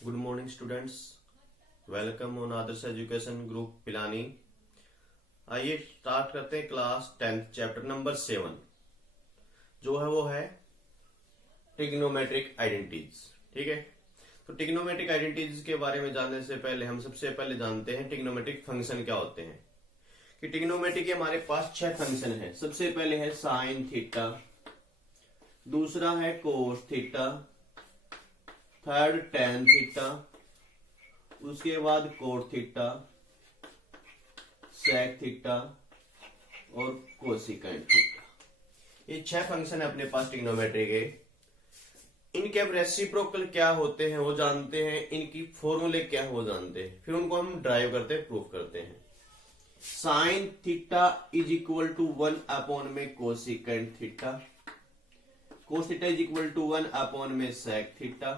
Good morning students, welcome on Adarsh education group Pilani. आइए start करते हैं क्लास 10th चैप्टर नंबर 7 जो है वो है ट्रिग्नोमेट्रिक आइडेंटिटीज। ठीक है, तो ट्रिग्नोमेट्रिक आइडेंटिटीज के बारे में जानने से पहले हम सबसे पहले जानते हैं ट्रिग्नोमेट्रिक फंक्शन क्या होते हैं। कि ट्रिग्नोमेट्री के हमारे पास 6 फंक्शन है। सबसे पहले है साइन थीटा, दूसरा है cos theta, third tan theta, उसके बाद कोट थीटा, सेक थीटा और कोसिकेंट थीटा। ये 6 फंक्शन है अपने पास ट्रिग्नोमेट्री के। इनके अब रेसिप्रोकल क्या होते हैं वो जानते हैं, इनकी फॉर्मूले क्या है वो जानते हैं, फिर उनको हम ड्राइव करते हैं, प्रूफ करते हैं। Sine theta is equal to 1 upon में cosecant theta, cos theta is equal to 1 upon में सेक थीटा,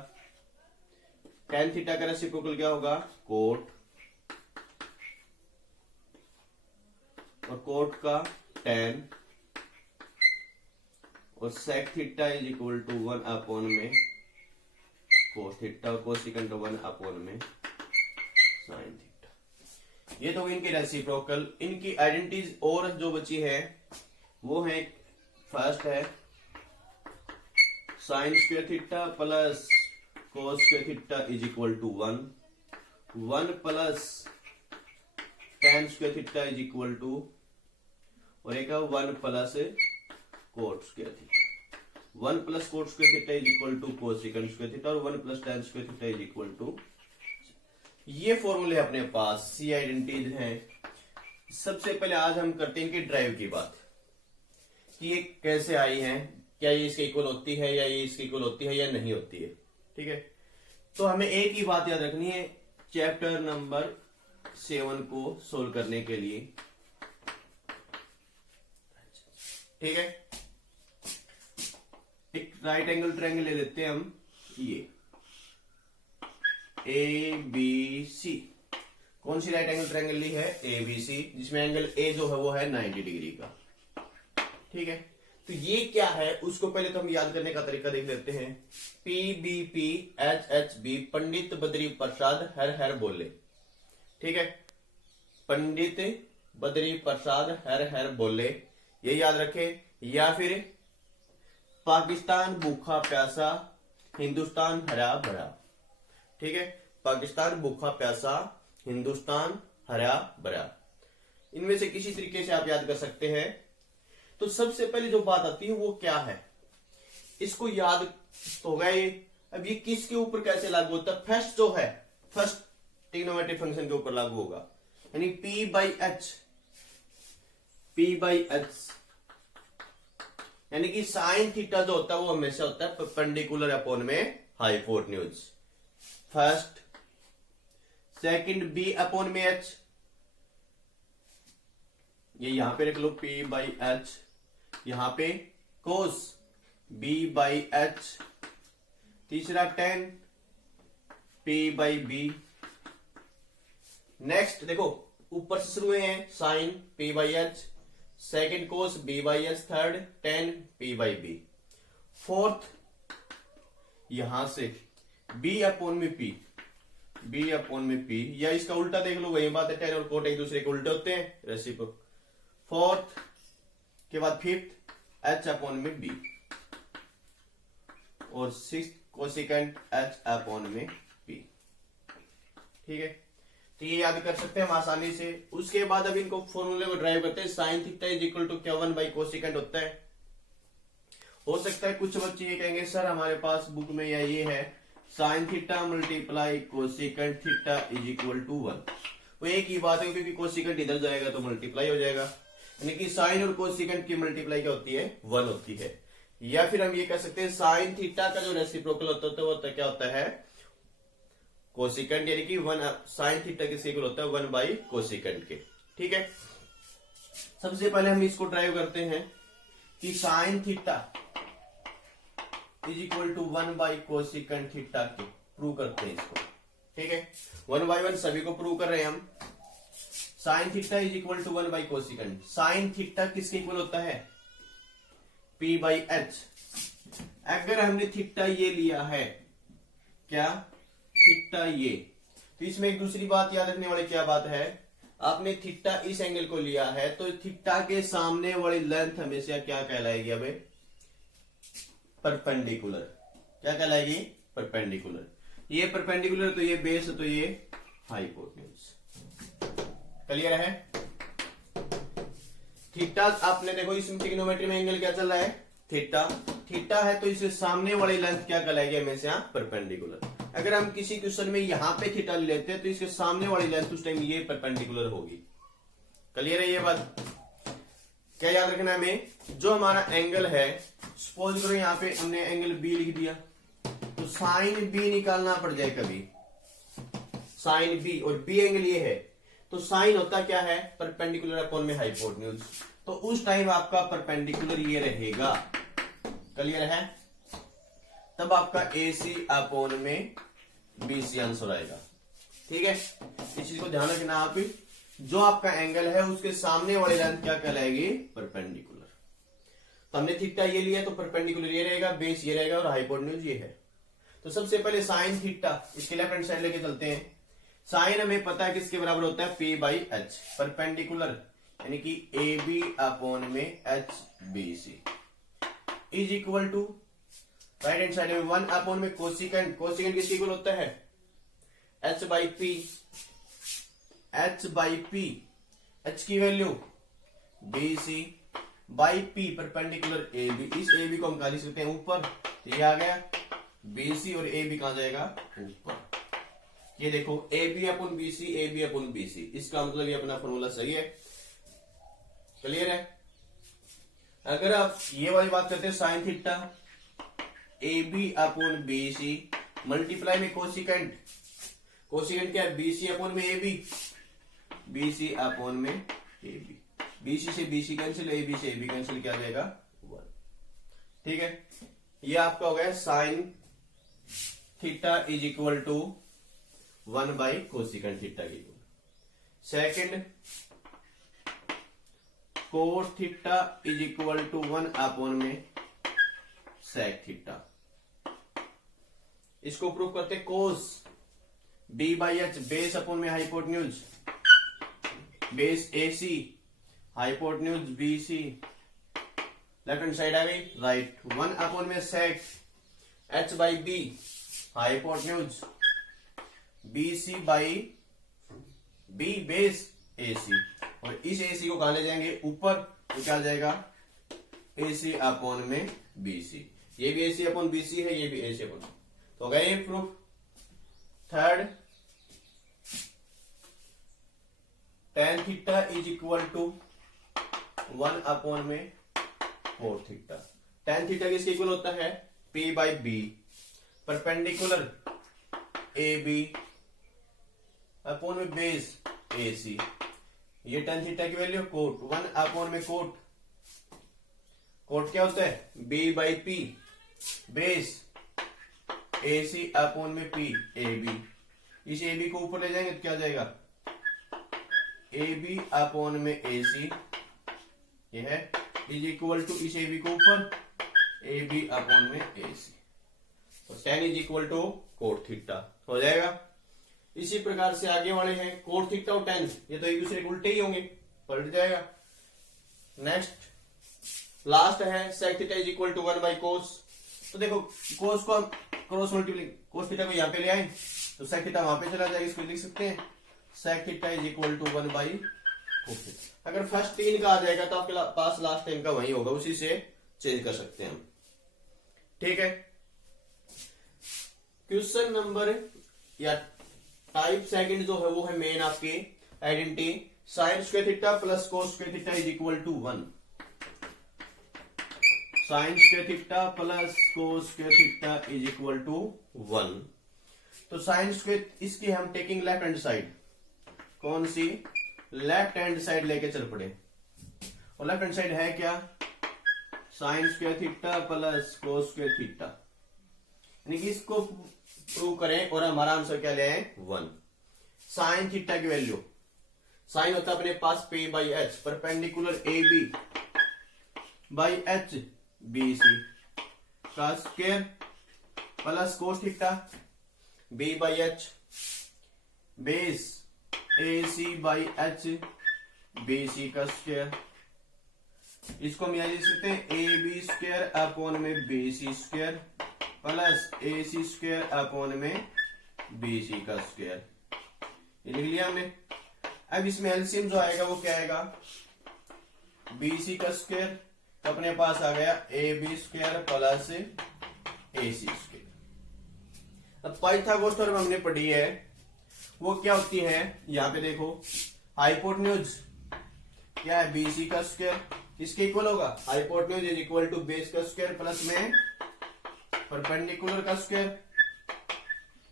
टेन थीटा का रेसिप्रोकल क्या होगा कोट, और कोट का टेन, और sec theta is equal to 1 upon में कोस थीटा, और कोसिकेंट 1 अपॉन में साइन थीटा। ये तो इनके रेसिप्रोकल। इनकी आइडेंटिटीज और जो बची है वो है, फर्स्ट है sine square theta plus cos square theta is equal to 1, 1 plus tan square theta is equal to, और एक है 1 plus cot square theta, 1 plus cot square theta is equal to cosecant square theta, और 1 plus tan square theta is equal to. ये फॉर्मूले अपने पास सी identities हैं। सबसे पहले आज हम करते हैं इनकी ड्राइव की बात कि ये कैसे आई है, क्या ये इसके इक्वल होती है या ये इसके इक्वल होती है या नहीं होती है। ठीक है, तो हमें एक ही बात याद रखनी है चैप्टर नंबर 7 को सोल्व करने के लिए। ठीक है, एक राइट एंगल ट्रायंगल ले लेते हैं हम, ये ए बी सी। कौन सी राइट एंगल ट्रायंगल ली है, ए बी सी, जिसमें एंगल ए जो है वो है 90 डिग्री का। ठीक है, तो ये क्या है उसको पहले तो हम याद करने का तरीका देख लेते हैं। P B P H H B, Pandit Badri Prasad हर हर बोले। ठीक है, पंडित बद्री प्रसाद हर हर बोले, ये याद रखे। या फिर पाकिस्तान भूखा प्यासा हिंदुस्तान हरा भरा। ठीक है, पाकिस्तान भूखा प्यासा हिंदुस्तान हरा भरा, इनमें से किसी तरीके से आप याद कर सकते हैं। तो सबसे पहले जो बात आती है वो क्या है, इसको याद तो होगा ये। अब ये किसके ऊपर कैसे लागू होता है, फर्स्ट जो है फर्स्ट ट्रिग्नोमेट्रिक फंक्शन के ऊपर लागू होगा, यानी पी बाई एच, यानी कि साइन थीटा जो होता है वो हमेशा होता है परपेंडिकुलर अपॉन में hypotenuse. First, second B upon में एच, ये यहां पे रख लो पी बाई एच, यहां पे कोस बी बाई एच, तीसरा tan P by B. Next देखो ऊपर से शुरू हुए हैं, sine P by H, second cos B by H, third tan P by B, fourth यहां से बी अपॉन में पी, बी अपॉन में पी, या इसका उल्टा देख लो, वही बात है, टेन और कोट एक दूसरे के उल्टे होते हैं, रेसिप्रोकल। फोर्थ के बाद फिफ्थ एच अपॉन में बी, और सिक्स्थ कोसिकेंट एच अपॉन में बी। ठीक है, तो ये याद कर सकते हैं हम आसानी से। उसके बाद अब इनको फॉर्मूले को ड्राइव करते हैं। Sine theta is equal to क्या 1 बाई कोसिकेंट होता है। हो सकता है कुछ बच्चे ये कहेंगे सर हमारे पास बुक में या ये है sine theta multiply cosecant theta is equal to 1। वो एक ही बात है, क्योंकि कोसिकेंट इधर जाएगा तो मल्टीप्लाई हो जाएगा, यानी कि साइन और कोसिकेंट की मल्टीप्लाई क्या होती है 1 होती है। या फिर हम ये कह सकते हैं साइन थीटा का जो रेसिप्रोकल होता है वो क्या होता है कोसिकेंट, यानी कि 1 साइन थीटा किसके इक्वल होता है 1 बाई कोसिकेंट के। ठीक है, सबसे पहले हम इसको ड्राइव करते हैं कि sine theta is equal to 1 by cosecant theta के, प्रूव करते हैं इसको। ठीक है, 1 बाई 1 सभी को प्रूव कर रहे हैं हम। Sine theta is equal to 1 by cosecant, sine theta किसके इक्वल होता है P बाई एच। अगर हमने थीटा ये लिया है क्या थीटा ये। तो इसमें एक दूसरी बात याद रखने वाली क्या बात है, आपने थीटा इस एंगल को लिया है तो थीटा के सामने वाली लेंथ हमेशा क्या कहलाएगी, अबे परपेंडिकुलर। क्या कहलाएगी, परपेंडिकुलर। ये परपेंडिकुलर तो ये बेस तो ये हाइपोटेन्यूज। क्लियर है। थीटा आपने देखो इसमें ट्रिग्नोमेट्री में एंगल क्या चल रहा है, थीटा। थीटा है तो इससे सामने वाली लेंथ क्या कहलाएगी, हमेशा परपेंडिकुलर। अगर हम किसी क्वेश्चन में यहां पे थीटा लेते हैं तो इसके सामने वाली लेंथ उस टाइम ये परपेंडिकुलर होगी। क्लियर है ये बात। क्या याद रखना है हमें, जो हमारा एंगल है, सपोज करो यहां पे हमने एंगल बी लिख दिया तो साइन बी निकालना पड़ जाए कभी, साइन बी, और बी एंगल ये है तो साइन होता क्या है, परपेंडिकुलर अपॉन में हाइपोटेन्यूज। तो उस टाइम आपका परपेंडिकुलर ये रहेगा। क्लियर है। तब आपका AC अपॉन में BC आंसर आएगा। ठीक है, इस चीज को ध्यान रखना आप। जो आपका एंगल है उसके सामने वाली लेंथ क्या कहलाएगी, परपेंडिकुलर। तो हमने थीटा ये लिया तो परपेंडिकुलर ये रहेगा, बेस ये रहेगा और हाइपोटेन्यूज ये है। तो सबसे पहले साइन थीटा इसके लेफ्ट हैंड साइड लेके चलते हैं। साइन हमें पता है किसके बराबर होता है, P/H। परपेंडिकुलर यानी कि AB अपॉन में HBC is equal to right hand side में 1 अपॉन में कोसिकेंट। कोसिकेंट किसके इक्वल होता है, H/P। H/P, H की value BC by P perpendicular AB। इस AB को हम कहा लिख सकते हैं ऊपर, तो ये आ गया BC और AB कहां जाएगा, ऊपर। ये देखो AB upon BC, AB upon BC, इसका मतलब ये अपना फॉर्मूला सही है। क्लियर है। अगर आप ये वाली बात करते हैं sine theta AB upon BC multiply में कोसिकेंट, कोसिकेंट क्या है, BC अपॉन में AB, BC अपॉन में AB। BC से BC कैंसिल, AB से AB कैंसिल, क्या जाएगा 1। ठीक है, ये आपका हो गया sine theta is equal to 1 by cosecant theta की। Second, cos theta is equal to 1 upon में सेक थीटा। इसको प्रूव करते कोस B/H बेस अपॉन में hypotenuse, base AC hypotenuse BC, left hand side आ गई राइट। 1 अपॉन में sec H/B hypotenuse, BC by B base AC, और इस AC को कहां ले जाएंगे, ऊपर, तो क्या आ जाएगा AC अपॉन में BC। ये भी AC अपॉन BC है, ये भी AC अपॉन, तो हो गया ये proof. Third, tan theta is equal to 1 upon में कोस थीटा। tan थीटा किसके इक्वल होता है, P/B परपेंडिकुलर AB अपॉन में बेस AC। ये tan थीटा की वैल्यू कोट 1 अपॉन में कोट, कोट क्या होता है, B/P बेस AC अपॉन में P AB। इस AB को ऊपर ले जाएंगे तो क्या जाएगा, AB अपॉन में AC, ये है इज इक्वल टू इस AB को ऊपर AB अपॉन में AC। तो tan is equal to cot theta हो जाएगा। इसी प्रकार से आगे वाले हैं कोट थीटा और tan, ये तो एक दूसरे के उल्टे ही होंगे, पलट जाएगा। नेक्स्ट लास्ट है sec theta is equal to 1 by cos. तो देखो कोस को क्रॉस मल्टीप्लाई, कोस थीटा को यहाँ पे ले आए तो सेक थीटा वहां पे चला जाएगा, इसको लिख सकते हैं sec theta is equal to 1 by cos theta. अगर फर्स्ट 3 का आ जाएगा तो आपके पास लास्ट टाइम का वही होगा, उसी से चेंज कर सकते हैं हम। ठीक है, क्वेश्चन नंबर या टाइप सेकंड जो है वो है मेन आपकी identity sine square theta plus cos square theta is equal to 1। Sine square theta plus cos square theta is equal to 1। तो साइन स्क्वायर इसकी हम टेकिंग लेफ्ट हैंड साइड, कौन सी, लेफ्ट हैंड साइड लेके चल पड़े। और left hand side है क्या, sign square theta plus cos square theta, यानी कि इसको प्रूव करें और हमारा आंसर क्या ले आए 1। साइन थीटा की वैल्यू, साइन होता है अपने पास P/H perpendicular AB by HBC का square plus cos theta. B by H, base A C by H B C का स्क्वायर, इसको हम यहां लिख सकते हैं ए बी स्क्वायर अपॉन में B C square plus A C square upon में बी सी का स्क्वायर, ये लिख लिया हमने। अब इसमें एलसीएम जो आएगा वो क्या आएगा, बी सी का स्क्वायर, अपने पास आ गया A B square plus A C square. अब पाइथागोरस थ्योरम हमने पढ़ी है, वो क्या होती है, यहां पे देखो हाइपोटेन्यूज क्या है, बी सी का स्क्वायर किसके इक्वल होगा, hypotenuse is equal to base का स्क्वायर प्लस में परपेंडिकुलर का स्क्वायर,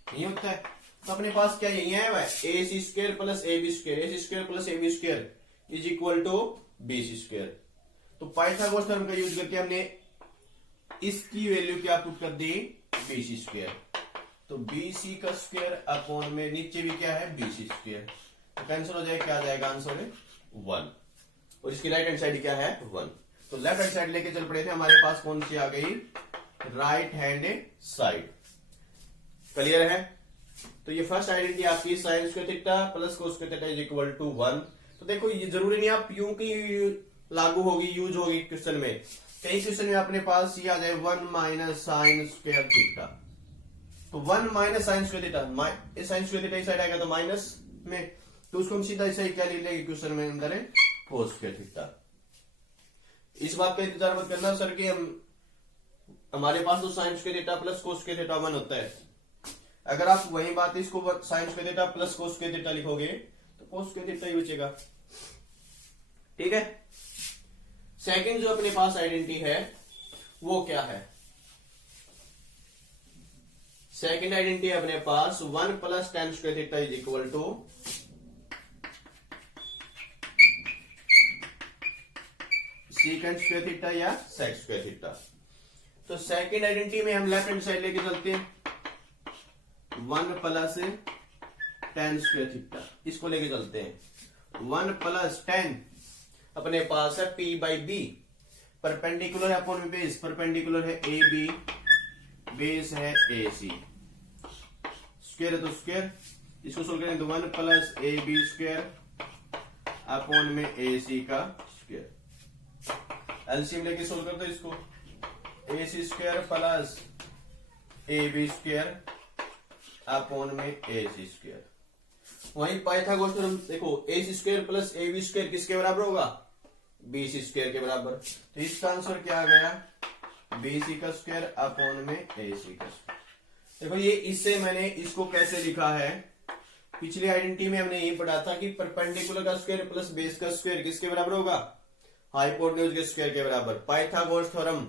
नहीं होता है। तो अपने पास क्या यही है, A C square plus A B square, A C square plus A B square is equal to B C square. तो पाइथागोरस थ्योरम का यूज करके हमने इसकी वैल्यू क्या पुट कर दी, बी सी स्क्वायर। तो बी सी का स्क्वायर अपॉन में नीचे भी क्या है, बी सी स्क्वायर, तो कैंसिल हो जाएगा, क्या आ जाएगा आंसर है 1, और इसकी राइट हैंड साइड क्या है 1। तो लेफ्ट हैंड साइड लेके चल पड़े थे, हमारे पास कौन सी आ गई, राइट हैंड साइड। क्लियर है। तो ये फर्स्ट आइडेंटिटी आपकी sine square theta plus cos square theta is equal to 1। तो देखो ये जरूरी नहीं आप यूं की लागू होगी, यूज होगी क्वेश्चन में, कई क्वेश्चन में अपने पास ये आ जाए 1 माइनस साइन स्क्वायर थीटा, तो 1 minus sign square theta, sign square theta इस साइड आएगा तो माइनस में, तो उसको हम सीधा ऐसा ही क्या ले लेंगे क्वेश्चन में अंदर है कोस स्क्वायर थीटा। इस बात का इंतजार मत करना सर कि हमारे पास तो sign square theta plus cos square theta 1 होता है। अगर आप वही बात इसको sign square theta plus cos square theta लिखोगे तो कोस स्क्वायर थीटा ही बचेगा। ठीक है। सेकंड जो अपने पास आइडेंटिटी है वो क्या है, सेकंड आइडेंटिटी अपने पास 1 plus tan square theta is equal to secant square theta या सेक स्क्वायर थीटा। तो सेकंड आइडेंटिटी में हम लेफ्ट हैंड साइड लेके चलते हैं, 1 प्लस टेन स्क्वायर थीटा, इसको लेके चलते हैं 1 प्लस 10 अपने पास है पी बाई बी, परपेंडिकुलर है अपॉन बेस, परपेंडिकुलर है ए बी, बेस है ए सी, स्क्वायर है तो स्क्वायर, इसको सोल्व करें तो 1 plus A B square upon में ए सी का स्क्वायर, एलसीएम लेके सोल्व कर दो इसको, A C square plus A B square upon में ए सी स्क्वायर। वहीं पाइथागोरस थ्योरम देखो, A C square plus A B square किसके बराबर होगा, बी सी स्क्वायर के बराबर। तो इसका आंसर क्या आ गया, बी सी का स्क्वायर अपॉन में ए सी का स्क्वायर। देखो ये इससे मैंने इसको कैसे लिखा है, पिछली आइडेंटिटी में हमने यही पढ़ा था कि परपेंडिकुलर का स्क्वायर प्लस बेस का स्क्वायर किसके बराबर होगा, हाइपोटेन्यूज के स्क्वायर के बराबर। पाइथागोरस थ्योरम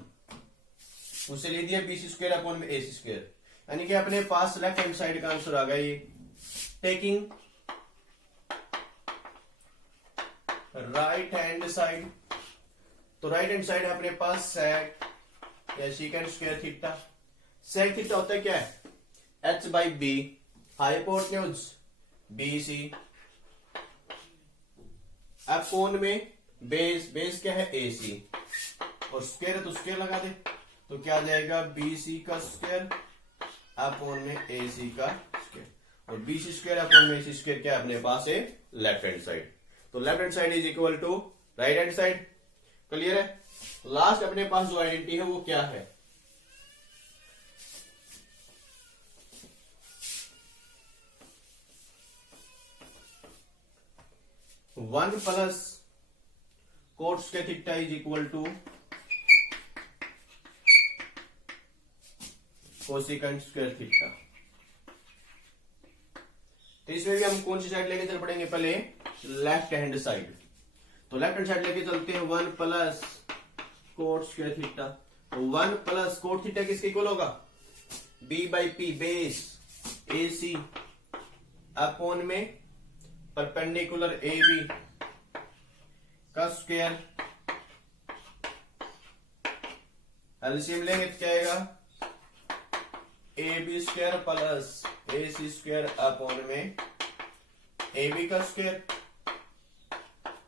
उसे ले दिया बी सी स्क्वायर अपॉन में ए सी स्क्वायर, यानी कि अपने पास लेफ्ट हैंड साइड का आंसर आ गया ये, टेकिंग राइट हैंड साइड। तो राइट हैंड साइड है अपने पास सेक या secant square theta. Sec theta होता है क्या है, H by B, hypotenuse B C upon में बेस, बेस क्या है ए सी, और स्क्वायर है तो स्क्वायर लगा दे, तो क्या आ जाएगा बी सी का स्क्वायर अपॉन में ए सी का स्क्वायर, और बी सी स्क्वायर अपॉन में ए सी स्क्वायर क्या अपने पास है लेफ्ट हैंड साइड। तो left hand side is equal to right hand side. Clear है। लास्ट अपने पास जो आइडेंटिटी है वो क्या है, one plus cot square theta is equal to cosecant square theta. तो इसमें भी हम कौन सी साइड लेके चल पड़ेंगे, पहले लेफ्ट हैंड साइड। तो लेफ्ट हैंड साइड लेके चलते हैं 1 प्लस कोट स्क्वायर थीटा। तो 1 प्लस कोट थीटा किसके इक्वल होगा, B by P, base A C upon में परपेंडिकुलर ए बी का स्क्वायर, एलसीएम लेंगे तो क्या आएगा, A B square plus A C square upon में ए बी का स्क्वायर,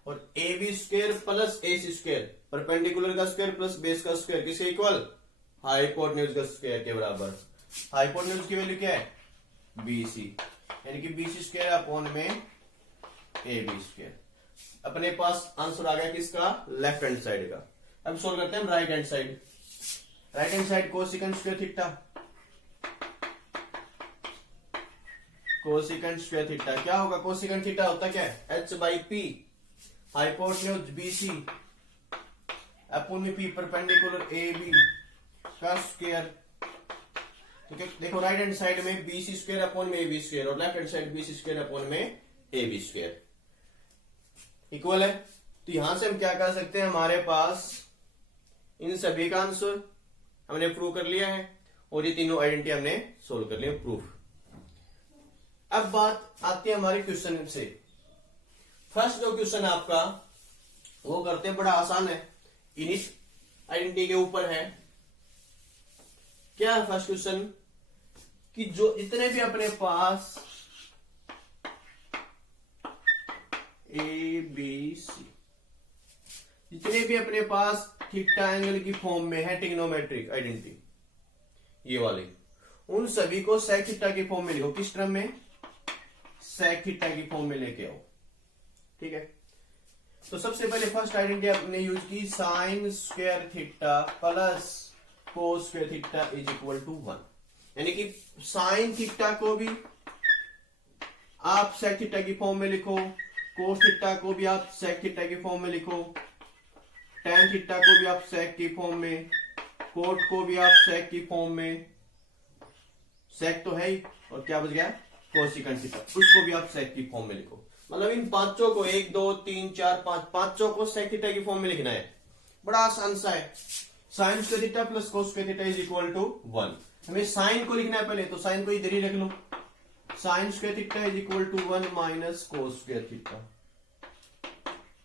और A B square plus A C square, perpendicular का स्क्वायर प्लस बेस का स्क्वायर किसके इक्वल, हाइपोटेन्यूज का स्क्वायर के बराबर। हाइपोटेन्यूज की वैल्यू क्या है बी सी, यानी कि बी सी स्क्वायर अपॉन में ए बी स्क्वायर। अपने पास आंसर आ गया किसका, लेफ्ट हैंड साइड का। अब सोल्व करते हैं हम right hand side. Right hand side cosecant square theta, cosecant square theta क्या होगा, कोसिकेंट थीटा होता क्या है, H by P hypotenuse B C upon में पी परपेंडिकुलर ए बी का स्क्वायर। तो क्या देखो, राइट हैंड साइड में बी सी स्क्वायर अपॉन में ए बी स्क्वायर और left hand side B C square upon में ए बी स्क्वायर इक्वल है। तो यहां से हम क्या कर सकते हैं, हमारे पास इन सभी का आंसर हमने प्रूव कर लिया है और ये तीनों आइडेंटिटी हमने सोल्व कर लिया, प्रूफ। अब बात आती है हमारे क्वेश्चन से। फर्स्ट जो क्वेश्चन है आपका वो करते हैं, बड़ा आसान है, इनिट आइडेंटिटी के ऊपर है। क्या है फर्स्ट क्वेश्चन, कि जो इतने भी अपने पास ए बी सी, जितने भी अपने पास थीटा एंगल की फॉर्म में है ट्रिग्नोमेट्रिक आइडेंटिटी, ये वाले, उन सभी को सेक थीटा की फॉर्म में लिखो। किस टर्म में, सेक थीटा की फॉर्म में लेके आओ, ठीक है। तो सबसे पहले फर्स्ट आइडेंटिटी आपने यूज की, sine square theta plus cos square theta is equal to 1, यानी कि साइन थीटा को भी आप सेक थीटा की फॉर्म में लिखो, कोस थीटा को भी आप सेक थीटा की फॉर्म में लिखो, टेन थीटा को भी आप सेक की फॉर्म में, कोट को भी आप सेक की फॉर्म में, सेक तो है ही, और क्या बच गया, कोसिकेंट थीटा, उसको भी आप सेक की फॉर्म में लिखो। मतलब इन पांचों को 1 2 3 4 5 पांचों को सेक थीटा की फॉर्म में लिखना है। बड़ा आसान सा है, sine square theta plus cos square theta is equal to 1। हमें साइन को लिखना है पहले, तो साइन को इधर ही रख लो, sine square theta is equal to 1 minus cos square theta,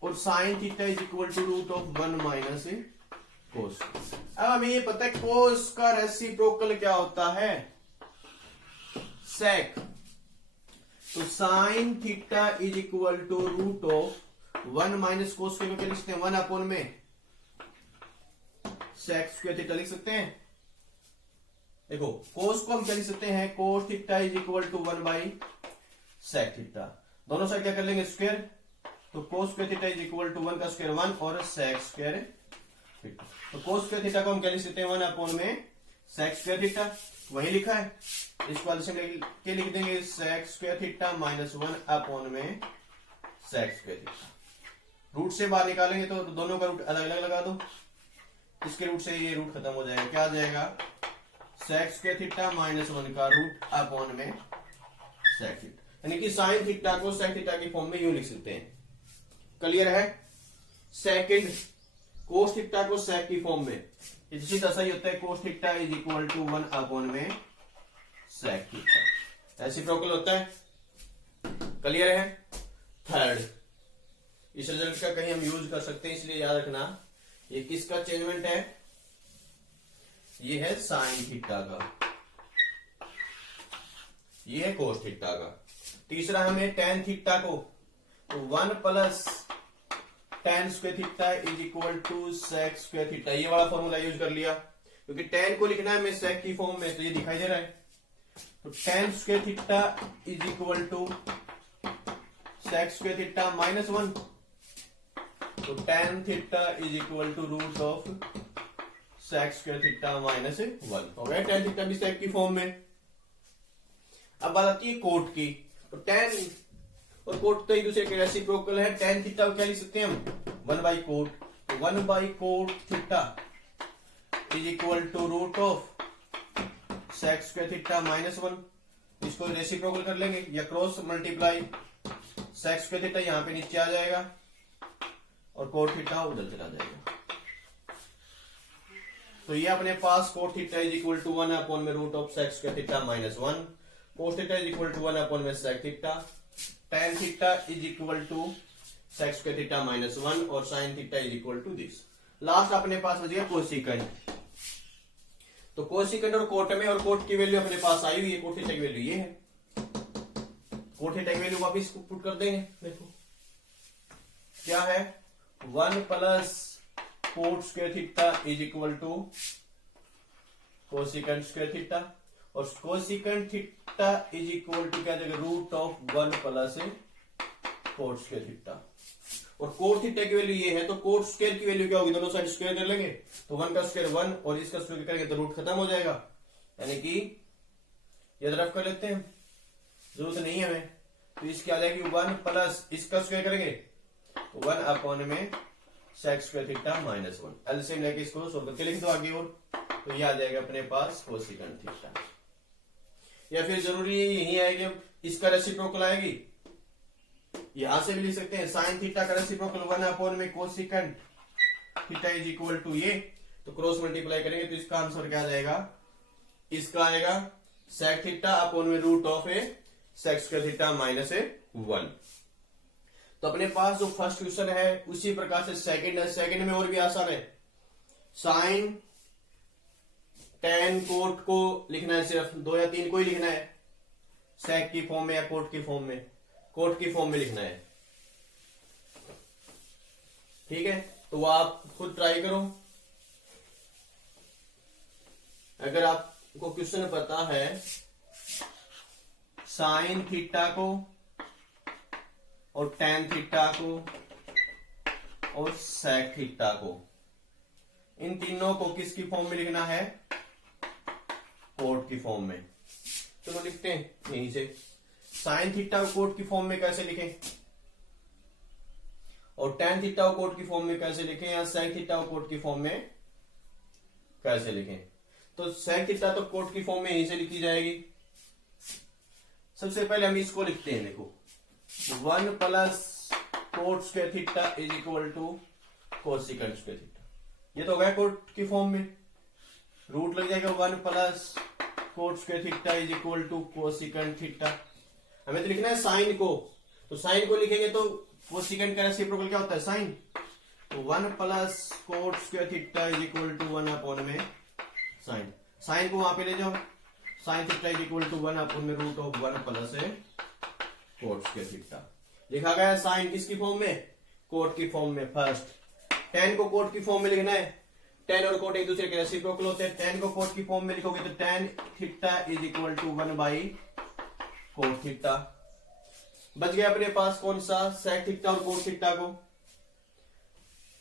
और sine theta is equal to root of 1 minus cos. अब हमें ये पता है कोस का रेसिप्रोकल क्या होता है, सेक। तो sine theta is equal to root of 1 minus cos square को क्या लिख सकते हैं, 1 अपॉन में सेक स्क्वायर थीटा लिख सकते हैं। देखो कोस को हम क्या लिख सकते हैं, cos theta is equal to 1 by sec theta, दोनों साइड क्या कर लेंगे स्क्वायर, तो cos square theta is equal to 1 का स्क्वायर 1 और सेक स्क्वायर थीटा। तो कोस स्क्वायर थीटा को हम क्या लिख सकते हैं, 1 अपॉन में सेक स्क्वायर थीटा, वही लिखा है। इसको एलसीएम के लिख देंगे, sec square theta minus 1 upon में सेक स्क्वायर थीटा। रूट से बाहर निकालेंगे तो दोनों का रूट अलग अलग लगा दो, इसके रूट से ये रूट खत्म हो जाएगा, क्या आ जाएगा, सेक स्क्वायर थीटा माइनस 1 का रूट अपॉन में सेक थीटा, यानी कि साइन थीटा को सेक थीटा की फॉर्म में यूं लिख सकते हैं। क्लियर है। सेकंड, कोस थीटा को सेक की फॉर्म में इसी तरह ही होता है, cos theta is equal to 1 upon में सेक थीटा, रेसिप्रोकल होता है। क्लियर है। थर्ड, इस रिजल्ट का कहीं हम यूज कर सकते हैं, इसलिए याद रखना ये किसका चेंजमेंट है, ये है साइन थीटा का, ये है कोस थीटा का। तीसरा हमें टेन थीटा को, तो 1 plus tan square theta is equal to sec square theta, ये वाला फॉर्मूला यूज कर लिया, क्योंकि टेन को लिखना है हमें सेक की फॉर्म में, तो ये दिखाई दे रहा है। तो tan square theta is equal to sec square theta minus 1, तो tan theta is equal to root of sec square theta minus 1 हो गया। टेन थीटा भी सेक की फॉर्म में। अब बात आती है कोट की, तो टेन और कोट तो एक दूसरे के रेसिप्रोकल है। टेन थीटा को क्या लिख सकते हैं हम, 1 by cot, 1 by cot theta is equal to root of sec square theta minus 1, इसको रेसिप्रोकल कर लेंगे या cross multiply, sec square theta यहां पे नीचे आ जाएगा और कोट थीटा उधर चला जाएगा। तो ये अपने पास cot theta is equal to 1 upon में root of sec square theta minus 1, cos theta is equal to 1 upon में sec theta, tan theta is equal to sec square theta minus 1 और sine theta is equal to this. Last अपने पास बच गया cosecant. तो cosecant और coat में, और कोट की वैल्यू अपने पास आई हुई है, कोट थीटा की वैल्यू ये है, कोट थीटा की वैल्यू वापिस पुट कर देंगे। देखो क्या है, 1 plus cot square theta is equal to cosecant square theta, और cosecant theta is equal to क्या आ जाएगा, root of 1 plus cot square theta. और कोट थीटा की वैल्यू ये है, तो कोट स्क्वायर की वैल्यू क्या होगी, दोनों साइड स्क्वायर कर लेंगे, तो 1 का स्क्वायर 1 और इसका स्क्वायर करेंगे तो रूट खत्म हो जाएगा, यानी कि ये तरफ कर लेते हैं, जरूरत नहीं है हमें। तो इसकी आ जाएगी 1 प्लस इसका स्क्वायर करेंगे तो 1 अपॉन में sec square theta minus 1। LCM लेके इसको सोल्व करके लिख दो आगे, और तो ये आ जाएगा अपने पास कोसेकेंट थीटा। या फिर जरूरी यही है कि इसका रेसिप्रोकल आएगी, यहां से भी लिख सकते हैं साइन थीटा का रेसिप्रोकल 1 अपॉन में cosecant theta is equal to ये, तो क्रॉस मल्टीप्लाई करेंगे तो इसका आंसर क्या आ जाएगा, इसका आएगा सेक थीटा अपॉन में root of a sec square theta minus 1। तो अपने पास जो फर्स्ट क्वेश्चन है उसी प्रकार से सेकंड है, सेकंड में और भी आसान है। साइन टेन कोट को लिखना है, सिर्फ 2 या 3 को ही लिखना है, सेक की फॉर्म में या कोट की फॉर्म में, कोट की फॉर्म में लिखना है, ठीक है। तो वो आप खुद ट्राई करो। अगर आपको क्वेश्चन पता है साइन थीटा को और टेन थीटा को और सेक थीटा को, इन तीनों को किसकी फॉर्म में लिखना है, कोट की फॉर्म में। चलो लिखते हैं यहीं से, साइन थीटा को कोट की फॉर्म में कैसे लिखें, और टेन थीटा को कोट की फॉर्म में कैसे लिखें, या सेक थीटा को कोट की फॉर्म में कैसे लिखें। तो सेक थीटा तो कोट की फॉर्म में यहीं से लिखी जाएगी। सबसे पहले हम इसको लिखते हैं, देखो 1 plus cot square theta is equal to cosecant square theta, ये तो हो गया कोट की फॉर्म में। रूट लग जाएगा 1 plus cot square theta is equal to cosecant theta. हमें तो लिखना है साइन को, तो साइन को लिखेंगे तो कोसेकेंट का रेसिप्रोकल क्या होता है, साइन। तो 1 plus cot square theta is equal to 1 upon में साइन, साइन को वहां पे ले जाओ, sine theta is equal to 1 upon में root of 1 plus cot square theta. लिखा गया है साइन किसकी फॉर्म में, कोट की फॉर्म में। फर्स्ट टेन को कोट की फॉर्म में लिखना है, टेन और कोट एक दूसरे के रेसिप्रोकल होते हैं। टेन को कोट की फॉर्म में लिखोगे तो tan theta is equal to 1 by cot theta. बच गया अपने पास कौन सा, सेक थीटा और कोट थीटा को।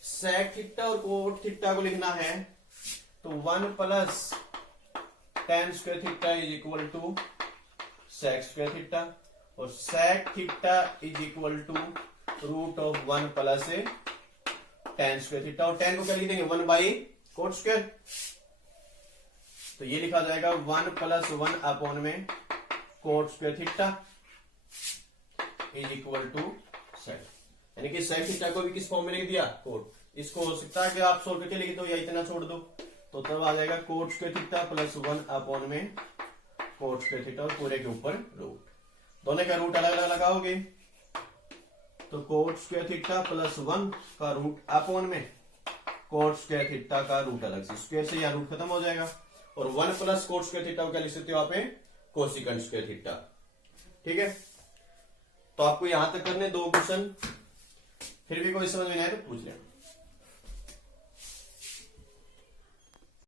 सेक थीटा और कोट थीटा को लिखना है तो 1 plus tan square theta is equal to sec square theta, और sec theta is equal to root of 1 plus tan square theta, और टेन को क्या लिख देंगे 1 बाई कोट स्क्वायर। तो ये लिखा जाएगा 1 प्लस 1 अपॉन में cot square theta is equal to sec, यानी कि सेक थीटा को भी किस फॉर्म में लिख दिया, कोट। इसको हो सकता है कि आप सोल्व करके लिख दो या इतना छोड़ दो, तो तब आ जाएगा coat square theta plus 1 upon में कोट स्क्वायर थीटा, और पूरे के ऊपर रूट। दोनों का रूट अलग अलग लगाओगे तो कोट स्क्वायर थीटा प्लस 1 का रूट अपॉन में कोट स्क्वायर थीटा का रूट अलग से, स्क्वायर से यहाँ रूट खत्म हो जाएगा, और 1 प्लस कोट स्क्वायर थीटा को क्या लिख सकते हो आप, कोसेकेंट स्क्वायर थीटा। ठीक है, तो आपको यहां तक करने 2 क्वेश्चन, फिर भी कोई समझ में नहीं आए तो पूछ लेना।